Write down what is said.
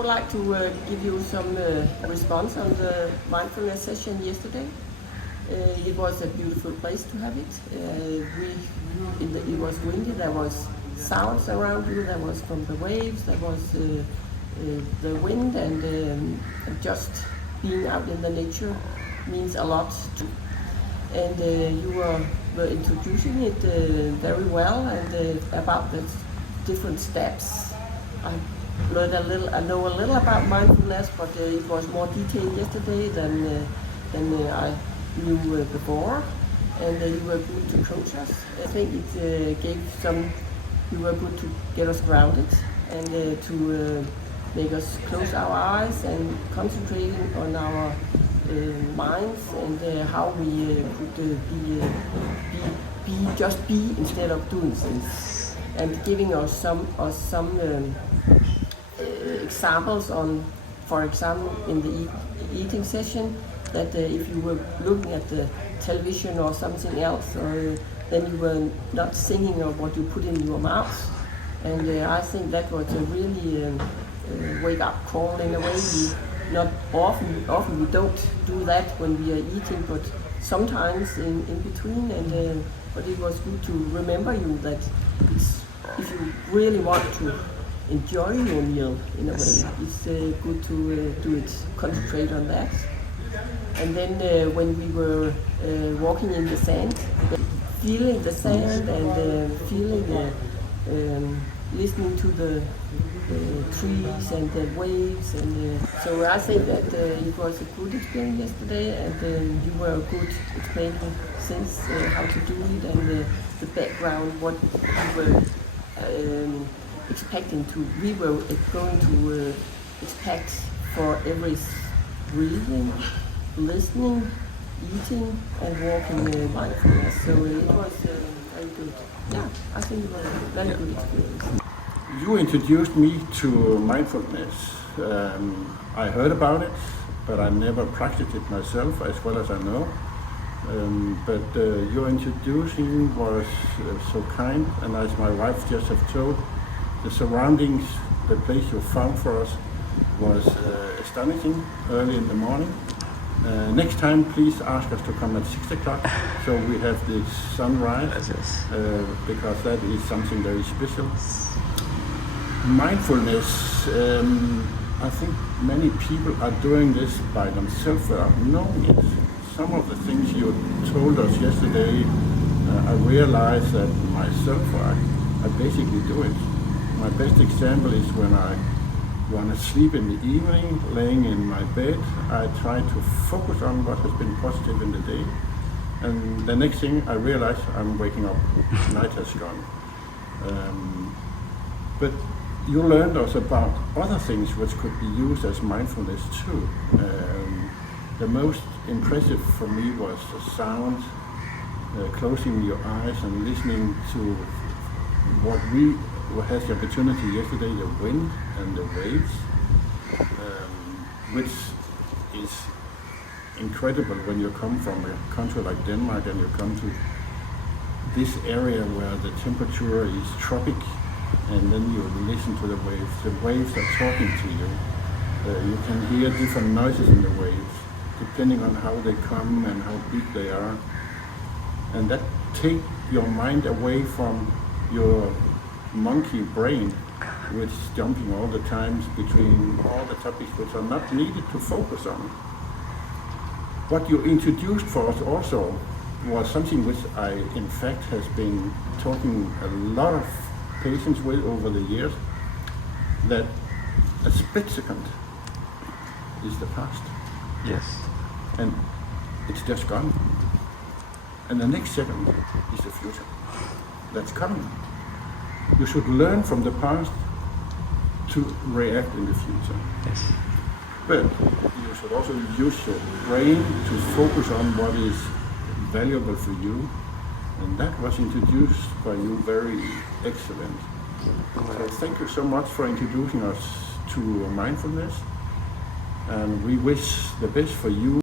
would like to give you some response on the mindfulness session yesterday. It was a beautiful place to have it. It was windy, there was sounds around you, there was from the waves, there was the wind, and just being out in the nature means a lot to. And you were introducing it very well, and about the different steps. I know a little about mindfulness, but it was more detailed yesterday than I knew before, and you were good to coach us. I think it you were good to get us grounded and to make us close our eyes and concentrating on our minds and how we could just be instead of doing things, and giving us some examples on, for example, in the eating session, that if you were looking at the television or something else, then you were not thinking of what you put in your mouth. And I think that was a really wake-up call in a way. Not often we don't do that when we are eating, but sometimes in between. And but it was good to remember you that if you really want to enjoy your meal in a way, it's good to do it, concentrate on that. And then when we were walking in the sand, feeling the sand and listening to the trees and the waves, and so I think that it was a good experience yesterday, and you were good explaining things, how to do it, and the background, what we were expecting to. We were going to expect for every breathing, listening, eating, and walking mindfulness. So it was very good. Yeah, I think it was a very good experience. You introduced me to mindfulness. I heard about it, but I never practiced it myself, as well as I know. But your introducing was so kind, and as my wife just have told, the surroundings, the place you found for us was astonishing early in the morning. Next time, please ask us to come at 6 o'clock, so we have the sunrise, because that is something very special. Mindfulness, I think many people are doing this by themselves without knowing it. Some of the things you told us yesterday, I realized that myself, I basically do it. My best example is when I want to sleep in the evening, laying in my bed, I try to focus on what has been positive in the day. And the next thing I realize, I'm waking up, night has gone. But you learned us about other things which could be used as mindfulness too. The most impressive for me was the sound, closing your eyes and listening to what we had the opportunity yesterday, the wind and the waves, which is incredible when you come from a country like Denmark and you come to this area where the temperature is tropic, and then you listen to the waves. The waves are talking to you. You can hear different noises in the waves, depending on how they come and how big they are. And that takes your mind away from your monkey brain, which is jumping all the times between all the topics which are not needed to focus on. What you introduced for us also was something which I, in fact, has been talking a lot of patients with over the years, that a split second is the past. Yes. And it's just gone. And the next second is the future that's coming. You should learn from the past to react in the future. Yes. But you should also use your brain to focus on what is valuable for you. And that was introduced by you very excellent. So thank you so much for introducing us to mindfulness. And we wish the best for you.